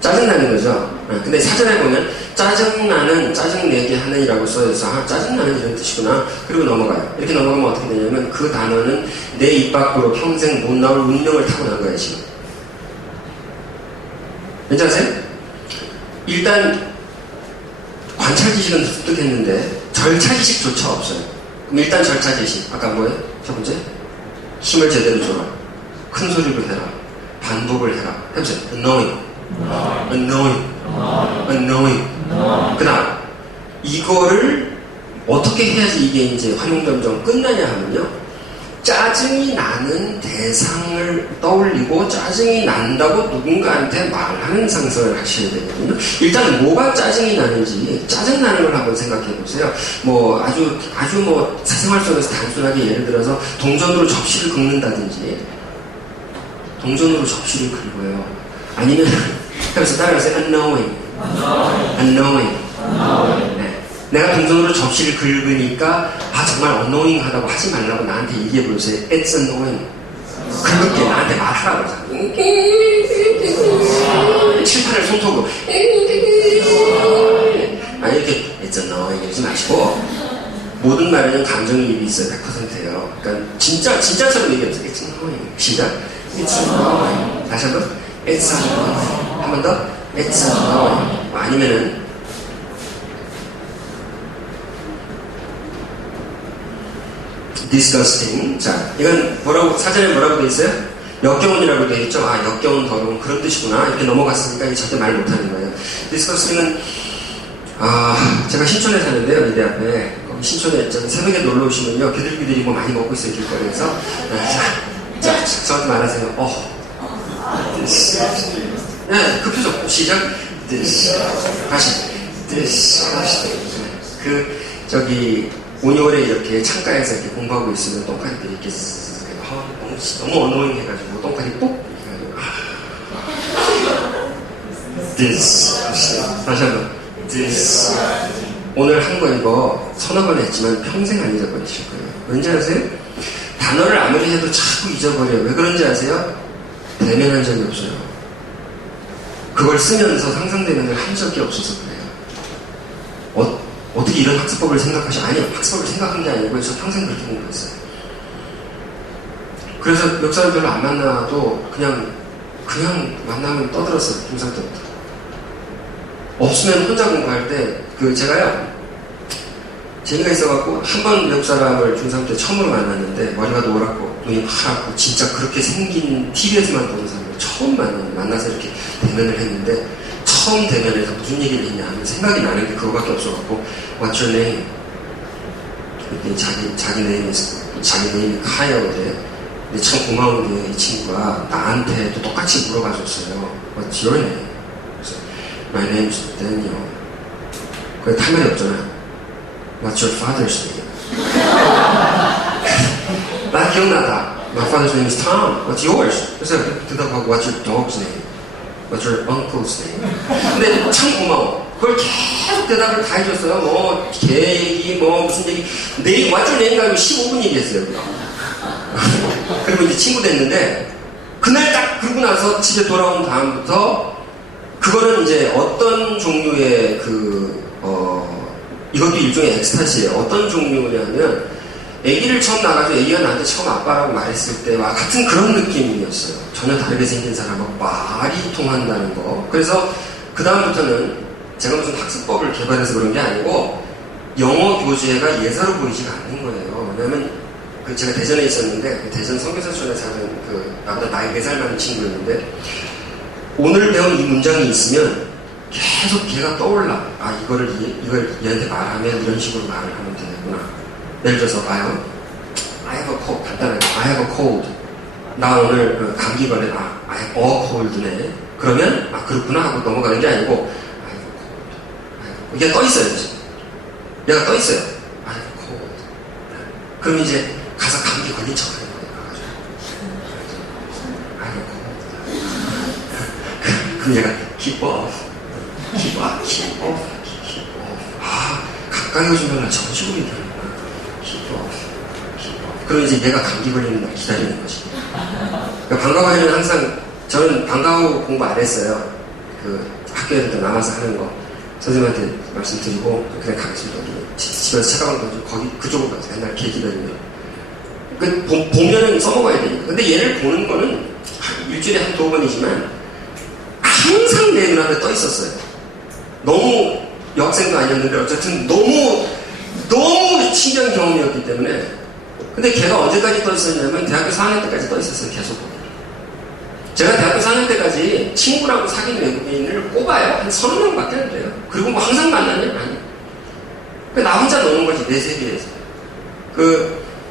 짜증나는 거죠. 근데 사전에 보면 짜증내게 하는이라고 써있어서 짜증나는 이런 뜻이구나. 그리고 넘어가요. 이렇게 넘어가면 어떻게 되냐면 그 단어는 내 입 밖으로 평생 못 나올 운명을 타고난 거예요, 지금. 괜찮으세요? 일단 관찰지식은 습득했는데 절차지식조차 없어요. 그럼 일단 절차지식. 아까 뭐예요? 첫 번째? 힘을 제대로 줘라. 큰 소리로 해라. 반복을 해라. 해보세요. unknowing. 그 다음 이거를 어떻게 해야지 이게 이제 활용점점 끝나냐 하면요. 짜증이 나는 대상을 떠올리고 짜증이 난다고 누군가한테 말하는 상상을 하셔야 되거든요. 일단 뭐가 짜증이 나는지 짜증나는 걸 한번 생각해 보세요. 뭐 아주 뭐 사생활 속에서 단순하게 예를 들어서 동전으로 접시를 긁는다든지 동전으로 접시를 긁어요. 아니면 그래서 따라가세요. unknowing. 네. 내가 동전으로 접시를 긁으니까 정말 unknowing하다고 하지 말라고 나한테 얘기해 보세요. It's annoying. 긁을게 나한테 말하라고. 칠판을 손톱으로 이렇게 It's annoying 이러지 마시고 모든 말에는 감정이입이 있어요. 100%예요. 그러니까 진짜처럼 얘기해보세요. It's annoying. 시작. It's annoying. 다시 한번 It's annoying. 한 번 더 It's annoying. 아니면은 disgusting. 자, 이건 뭐라고, 사전에 뭐라고 돼 있어요? 역겨운이라고 돼 있죠? 아, 역겨운, 더러운, 그런 뜻이구나. 이렇게 넘어갔으니까 이게 절대 말 못하는 거예요. disgusting은, 제가 신촌에 사는데요, 이대 앞에. 거기 신촌에 새벽에 놀러 오시면요, 개들끼리 뭐 많이 먹고 있어요, 길거리에서. 자, 저한테 말하세요. disgusting. 네, 그 표정. 시작. disgusting. 다시. disgusting. 오니월에 이렇게 창가에서 이렇게 공부하고 있으면 똥파리들이 이렇게 너무 어노잉 해가지고 똥파리 뽁! disgusting. 다시 한 번. disgusting. 오늘 한 거 이거 서너 번 했지만 평생 안 잊어버리실 거예요. 왠지 아세요? 단어를 아무리 해도 자꾸 잊어버려요. 왜 그런지 아세요? 대면한 적이 없어요. 그걸 쓰면서 상상대면을 한 적이 없어서 그래요. 어떻게 이런 학습법을 아니요, 학습법을 생각한 게 아니고 저 평생 그렇게 공부했어요. 그래서 옆 사람 별로 안 만나도 그냥 만나면 떠들었어요. 중3 때부터. 없으면 혼자 공부할 때 제가요 재미가 있어갖고 한 번 외국 사람을 중3 때 처음으로 만났는데 머리가 노랗고 눈이 파랗고 진짜 그렇게 생긴 TV에서만 보는 사람을 처음 만나서 이렇게 대면을 했는데 처음 대면에서 무슨 얘기를 했냐 하면 생각이 나는 게 그거밖에 없어갖고 What's your name? 그때 자기 네임이 카이어인데 근데 참 고마운 게 이 친구가 나한테도 똑같이 물어봐줬어요. What's your name? 그래서 My name is Daniel. 그게 할 말이 없잖아요. What's your father's name? 나 기억나다. My father's name is Tom. What's yours? 그래서 대답하고 What's your dog's name? What's your uncle's name? 근데 참 고마워. 그걸 계속 대답을 다 해줬어요. 뭐, 걔 얘기, 무슨 얘기. 내일 What's your name 가지고 15분 얘기했어요. 그리고 이제 친구 됐는데, 그날 딱 그러고 나서 집에 돌아온 다음부터, 그거는 이제 어떤 종류의 이것도 일종의 엑스타시예요. 어떤 종류냐면, 아기를 처음 낳아가지고 아기가 나한테 처음 아빠라고 말했을 때와 같은 그런 느낌이었어요. 전혀 다르게 생긴 사람하고 말이 통한다는 거. 그래서 그 다음부터는 제가 무슨 학습법을 개발해서 그런 게 아니고 영어 교재가 예사로 보이지가 않는 거예요. 왜냐면 제가 대전에 있었는데 대전 선교사촌에 사는 나보다 나이 4살 많은 친구였는데 오늘 배운 이 문장이 있으면 계속 걔가 떠올라. 이걸 얘한테 말하면 이런 식으로 말을 하면 되겠구나. 예를 들어서 봐요. I have a cold. 간단하게 I have a cold. 나 오늘 감기 걸려. I have a cold네. 그러면 그렇구나 하고 넘어가는 게 아니고 I have a cold. 얘가 떠있어요. 얘가 떠있어요. I have a cold. 그럼 이제 가서 감기 걸린 척 하는 거예요. I have a cold. 그럼 얘가 keep off. keep off. keep off. keep off. 가까이 오시면 나 정식으로 얘기하는 그럼 이제 얘가 감기 걸리는 날 기다리는 거지. 그러니까 방과후에는 항상 저는 방과후 공부 안 했어요. 학교에서 남아서 하는 거 선생님한테 말씀드리고 그냥 가겠습니다. 집에서 책가방 던지고 그쪽으로 가서 맨날 걔 기다리면 보면은 써먹어야 되니까. 근데 얘를 보는 거는 일주일에 한 2번이지만 항상 내 눈앞에 떠 있었어요. 너무 여학생도 아니었는데 어쨌든 너무 신기한 경험이었기 때문에. 근데 걔가 언제까지 떠 있었냐면 대학교 4학년 때까지 떠 있었어요. 계속. 제가 대학교 4학년 때까지 친구라고 사귄 외국인을 꼽아요. 한 30명밖에 안 돼요. 그리고 뭐 항상 만나냐? 아니. 나 혼자 노는 거지, 내 세계에서.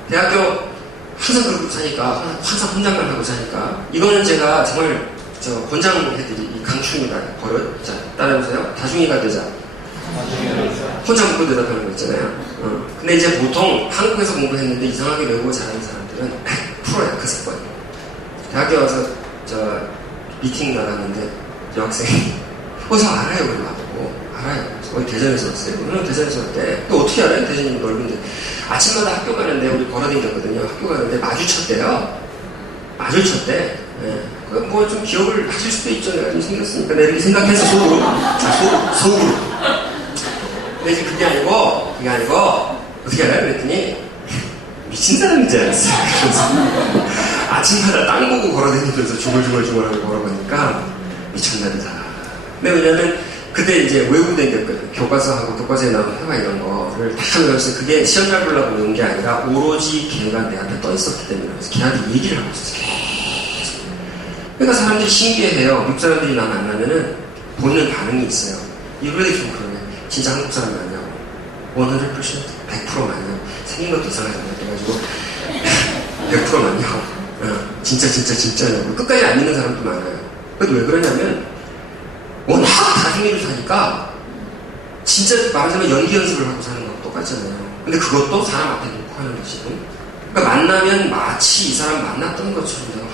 대학교 항상 그러고 사니까, 항상 혼잣말 하고 사니까. 이거는 제가 정말 권장 해드리, 강추입니다. 버릇. 자, 따라해보세요. 다중이가 되자. 혼자 묻고 대답하는 거 있잖아요. 근데 이제 보통 한국에서 공부했는데 이상하게 외국어 잘하는 사람들은 100%야, 그 습관이. 대학교 와서 미팅 나갔는데 여학생이 저 알아요. 그래 나보고 알아요. 거의 대전에서 왔어요. 오늘 대전에서 왔대. 또 어떻게 알아요? 대전이 넓은데. 아침마다 학교 가는데 우리 걸어다녔거든요. 학교 가는데 마주쳤대요. 마주쳤대. 네. 뭐 좀 기억을 하실 수도 있죠. 내가 좀 생겼으니까 내가 이렇게 생각해서 속으로. 근데 이제 그게 아니고 어떻게 알아요? 그랬더니 미친 사람인 줄 알았어요. 그래서 아침마다 땅 보고 걸어다니면서 중얼중얼 걸어보니까 미쳤나보다. 근데 왜냐면 그때 이제 외우고 댕겼거든. 교과서하고 교과서에 나오는 회화 이런 거를 다 외웠어요. 그게 시험 잘 보려고 외운 게 아니라 오로지 걔가 내 앞에 떠 있었기 때문에. 그래서 걔한테 얘기를 하고 있었어. 계속. 그러니까 사람들이 신기해해요. 미국 사람들이 나 만나면은 보는 반응이 있어요. 이거에 좀 그러네. 진짜 한국 사람 맞냐고. 100% 맞냐고. 생긴 것도 이상하잖아요. 그래가지고 100% 맞냐고. 진짜냐고. 끝까지 안 믿는 사람도 많아요. 그래도 왜 그러냐면 워낙 다중이를 사니까 진짜 말하자면 연기 연습을 하고 사는 거랑 똑같잖아요. 근데 그것도 사람 앞에 놓고 하는 거지. 그러니까 만나면 마치 이 사람 만났던 것처럼 내가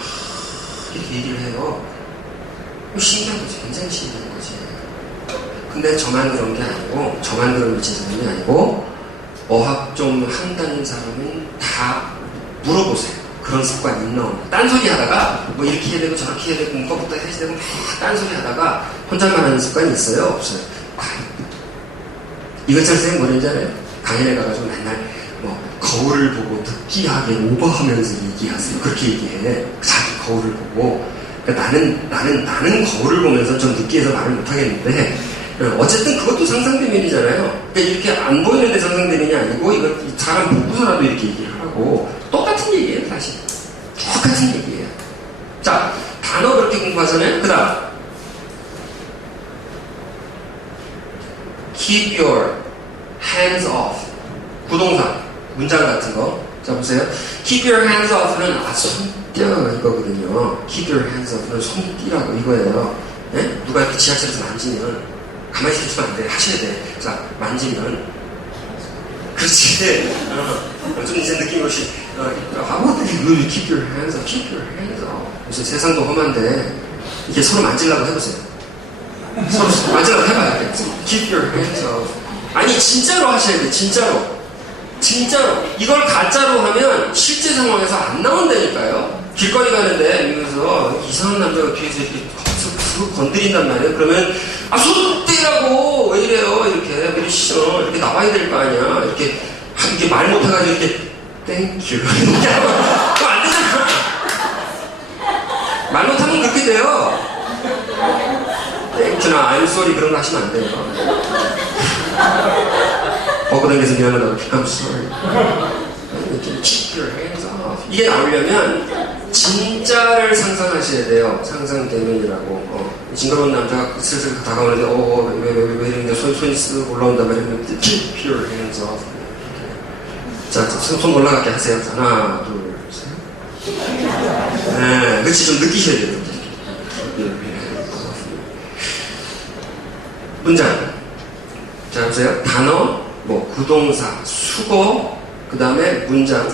이렇게 얘기를 해요. 신기한 거지. 굉장히 신기한 거지. 근데 저만 그런 게 아니고, 저만 그런 미친 사람이 아니고, 어학 좀 한다는 사람은 다 물어보세요. 그런 습관이 있나 없나. 딴소리 하다가, 뭐 이렇게 해야 되고 저렇게 해야 되고, 문법부터 해야 되고, 막 딴소리 하다가, 혼잣말 하는 습관이 있어요? 없어요? 이것처럼 선생님 뭐랬는지 알아요? 강연에 가가지고 맨날, 뭐, 거울을 보고 느끼하게 오버하면서 얘기하세요. 그렇게 얘기해. 자기 거울을 보고. 그러니까 나는 거울을 보면서 좀 느끼해서 말을 못하겠는데, 어쨌든 그것도 상상대면이잖아요. 그러니까 이렇게 안 보이는데 상상대면이 아니고, 이거 사람 보고서라도 이렇게 얘기를 하고, 똑같은 얘기예요, 사실. 똑같은 얘기예요. 자, 단어 그렇게 공부하잖아요? 그 다음. Keep your hands off. 부동사, 문장 같은 거. 자, 보세요. Keep your hands off는 손 떼어 이거거든요. Keep your hands off는 손 떼라고 이거예요. 네? 누가 이렇게 지하철에서 만지면 가만히 있으면 안 돼. 하셔야 돼. 자, 만지면. 그렇지. 좀 이제 느낌이 훨씬, How would you keep your hands off? Keep your hands off. 요새 세상도 험한데, 이렇게 서로 만지려고 해보세요. 서로 만지려고 해봐야 돼. Keep your hands off. 아니, 진짜로 하셔야 돼. 진짜로. 이걸 가짜로 하면 실제 상황에서 안 나온다니까요. 길거리 가는데, 이러면서 이상한 남자가 뒤에서 이렇게 건드린단 말이에요. 그러면 손 떼라고 왜 이래요? 이렇게 그러시죠. 이렇게 나와야 될 거 아니야. 이렇게 말 못해가지고 이렇게 땡큐 이렇게 하면 그거 안 되잖아. 말 못하면 그렇게 돼요. 땡큐나 I'm sorry 그런 거 하시면 안 돼요. 뻐그당겨서 미안하다고 I'm sorry. 이렇게 keep your hands off. 이게 나오려면 진짜를 상상하셔야 돼요. 상상대면이라고. 징그러운 남자가 슬슬 다가오는데, 왜 이러는데 손이 쓱 올라온단 말이에요. Keep your hands off. 자, 손 올라가게 하세요. 하나, 둘, 셋. 네, 그렇지. 좀 느끼셔야 돼요. 문장. 자, 보세요. 단어, 구동사, 수거, 그 다음에 문장.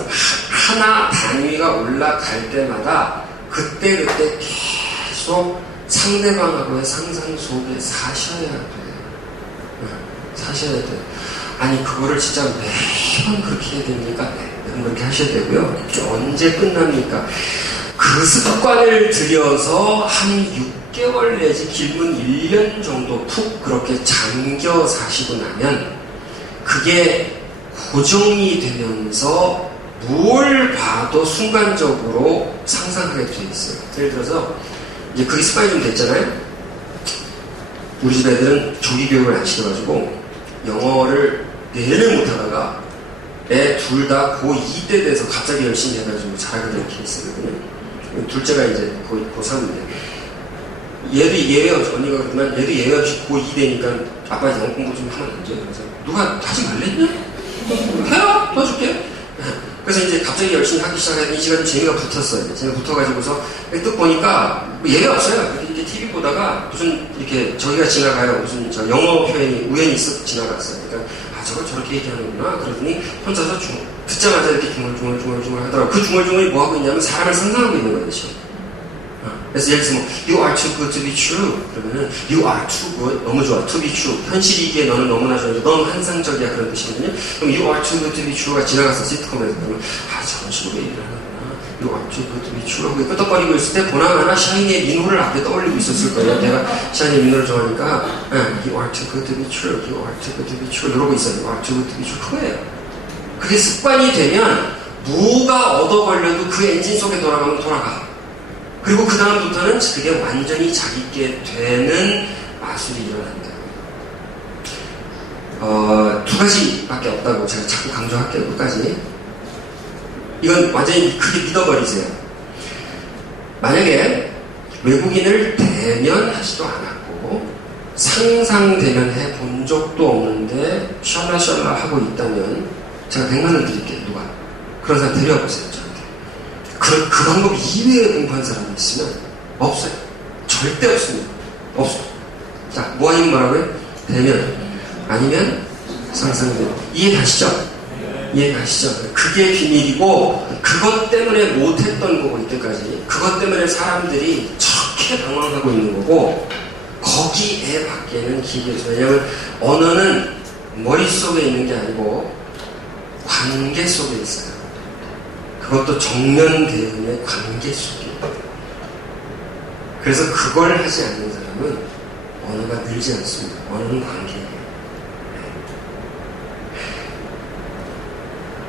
하나 단위가 올라갈 때마다 그때 계속 상대방하고의 상상 속에 사셔야 돼요. 사셔야 돼요. 아니 그거를 진짜 매번 그렇게 해야 됩니까? 매번 그렇게 하셔야 되고요. 언제 끝납니까? 그 습관을 들여서 한 6개월 내지 길면 1년 정도 푹 그렇게 잠겨 사시고 나면 그게 고정이 되면서 뭘 봐도 순간적으로 상상하게 돼 있어요. 예를 들어서 이제 그게 습관이 좀 됐잖아요. 우리 집 애들은 조기 교육을 안 시켜가지고 영어를 내내 못하다가 애 둘 다 고2 때 돼서 갑자기 열심히 해가지고 잘하게 된 케이스거든요. 둘째가 이제 거의 고3인데 얘도 예외 없이 언니가 그러지만 얘도 예외 없이 고2 되니까 아빠 영어 공부 좀 하면 안 돼요. 그래서 누가 하지 말랬냐? 해라! 도와줄게. 그래서 이제 갑자기 열심히 하기 시작하더니 이 시간에 재미가 붙었어요. 재미가 붙어가지고서 뜻 보니까 예외 없어요. 이제 TV 보다가 무슨 이렇게 저기가 지나가요. 무슨 저 영어 표현이 우연히 쓱 지나갔어요. 그러니까 저걸 저렇게 얘기하는구나. 그러더니 혼자서 듣자마자 이렇게 중얼중얼 하더라고요. 그 중얼중얼이 뭐 하고 있냐면 사람을 상상하고 있는 거예요. 지금. 그래서 예를 들어서 You are too good to be true. 그러면은 You are too good. 너무 좋아. To be true. 현실이기에 너는 너무나 좋아. 너무 환상적이야. 그런 뜻이거든요. 그럼 You are too good to be true가 지나가서 시트콤에서 그러면 저런 식으로 얘기를 하는구나. You are too good to be true. 하고 끄덕거리고 있을 때 보나마나 샤이니의 민호를 앞에 떠올리고 있었을 거예요. 내가 샤이니의 민호를 좋아하니까 You are too good to be true. You are too good to be true. 이러고 있어요. You are too good to be true. 그거예요. 그게 습관이 되면 뭐가 얻어 걸려도 그 엔진 속에 돌아가면 돌아가. 그리고 그 다음부터는 그게 완전히 자기께 되는 마술이 일어난다. 두 가지밖에 없다고 제가 자꾸 강조할게요. 끝까지. 이건 완전히 크게 믿어버리세요. 만약에 외국인을 대면하지도 않았고 상상대면해 본 적도 없는데 샬라샬라 하고 있다면 제가 100만 원 드릴게요. 누가? 그런 사람 데려와 보세요. 저한테. 그 방법 이외에 공부한 사람이 있으면 없어요. 절대 없습니다. 없어요. 자, 뭐 아니면 뭐라고요? 대면 아니면 상상대면. 이해가시죠? 이해가시죠? 그게 비밀이고 그것 때문에 못했던 거고 이때까지 그것 때문에 사람들이 저렇게 방황하고 있는 거고 거기에 밖에는 기계에서 왜냐하면 언어는 머릿속에 있는 게 아니고 관계 속에 있어요. 그것도 정면 대응의 관계 속에. 그래서 그걸 하지 않는 사람은 언어가 늘지 않습니다. 언어는 관계예요.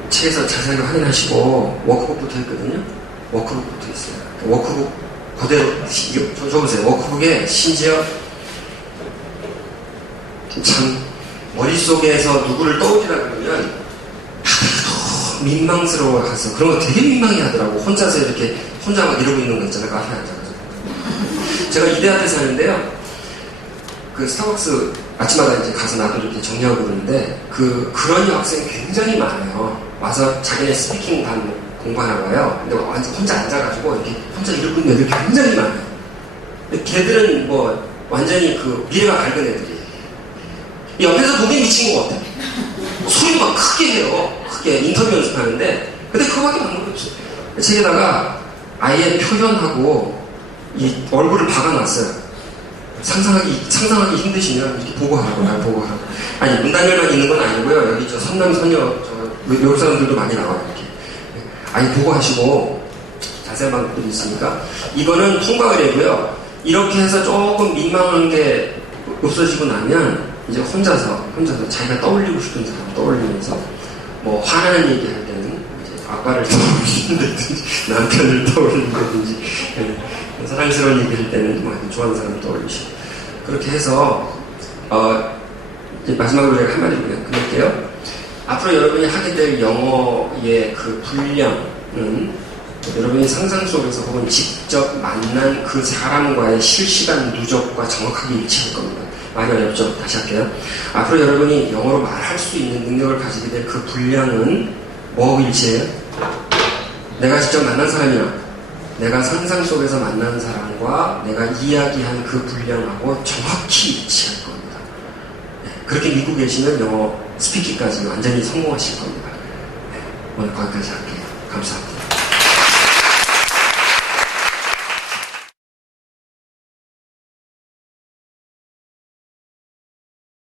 책에서 자세하게 확인하시고 워크북부터 했거든요. 워크북부터 있어요. 워크북 그대로 저 보세요. 워크북에 심지어 참 머릿속에서 누구를 떠올리라 그러면 다들 민망스러워 가서 그런 거 되게 민망해 하더라고. 혼자서 이렇게 혼자 막 이러고 있는 거 있잖아요. 카페에 앉아가지고. 제가 이대한테 사는데요. 그 스타벅스 아침마다 이제 가서 나도 이렇게 정리하고 그러는데 그런 여학생이 굉장히 많아요. 와서 자기네 스피킹 반 공부하나 봐요. 근데 완전 혼자 앉아가지고 이렇게 혼자 이러고 있는 애들 굉장히 많아요. 근데 걔들은 뭐 완전히 그 미래가 밝은 애들이에요. 옆에서 보기 미친 것 같아요. 소리도 막 크게 해요. 크게 인터뷰 연습하는데 근데 그거밖에 방법이 없어요. 책에다가 아예 표현하고 이 얼굴을 박아놨어요. 상상하기 힘드시면 이렇게 보고하라고, 날 보고하라고. 아니, 문단열만 있는 건 아니고요. 여기 저 선남, 선녀, 외국 사람들도 많이 나와요, 이렇게. 아니, 보고하시고, 자세한 방법들이 있으니까. 이거는 통과의례고요. 이렇게 해서 조금 민망한 게 없어지고 나면, 이제 혼자서 자기가 떠올리고 싶은 사람 떠올리면서, 뭐, 화나는 얘기 할 때는, 이제 아빠를 떠올리는다든지, 남편을 떠올리는다든지, 사랑스러운 얘기 할 때는 뭐 좋아하는 사람을 떠올리시고 그렇게 해서 이제 마지막으로 제가 한마디로 그냥 끝낼게요. 앞으로 여러분이 하게 될 영어의 그 분량은 여러분이 상상 속에서 혹은 직접 만난 그 사람과의 실시간 누적과 정확하게 일치할 겁니다. 많이 어렵죠? 다시 할게요. 앞으로 여러분이 영어로 말할 수 있는 능력을 가지게 될 그 분량은 뭐하고 일치해요? 내가 직접 만난 사람이랑 내가 상상 속에서 만난 사람과 내가 이야기한 그 분량하고 정확히 일치할 겁니다. 네, 그렇게 믿고 계시면 영어 스피킹까지 완전히 성공하실 겁니다. 네, 오늘 거기까지 할게요. 감사합니다.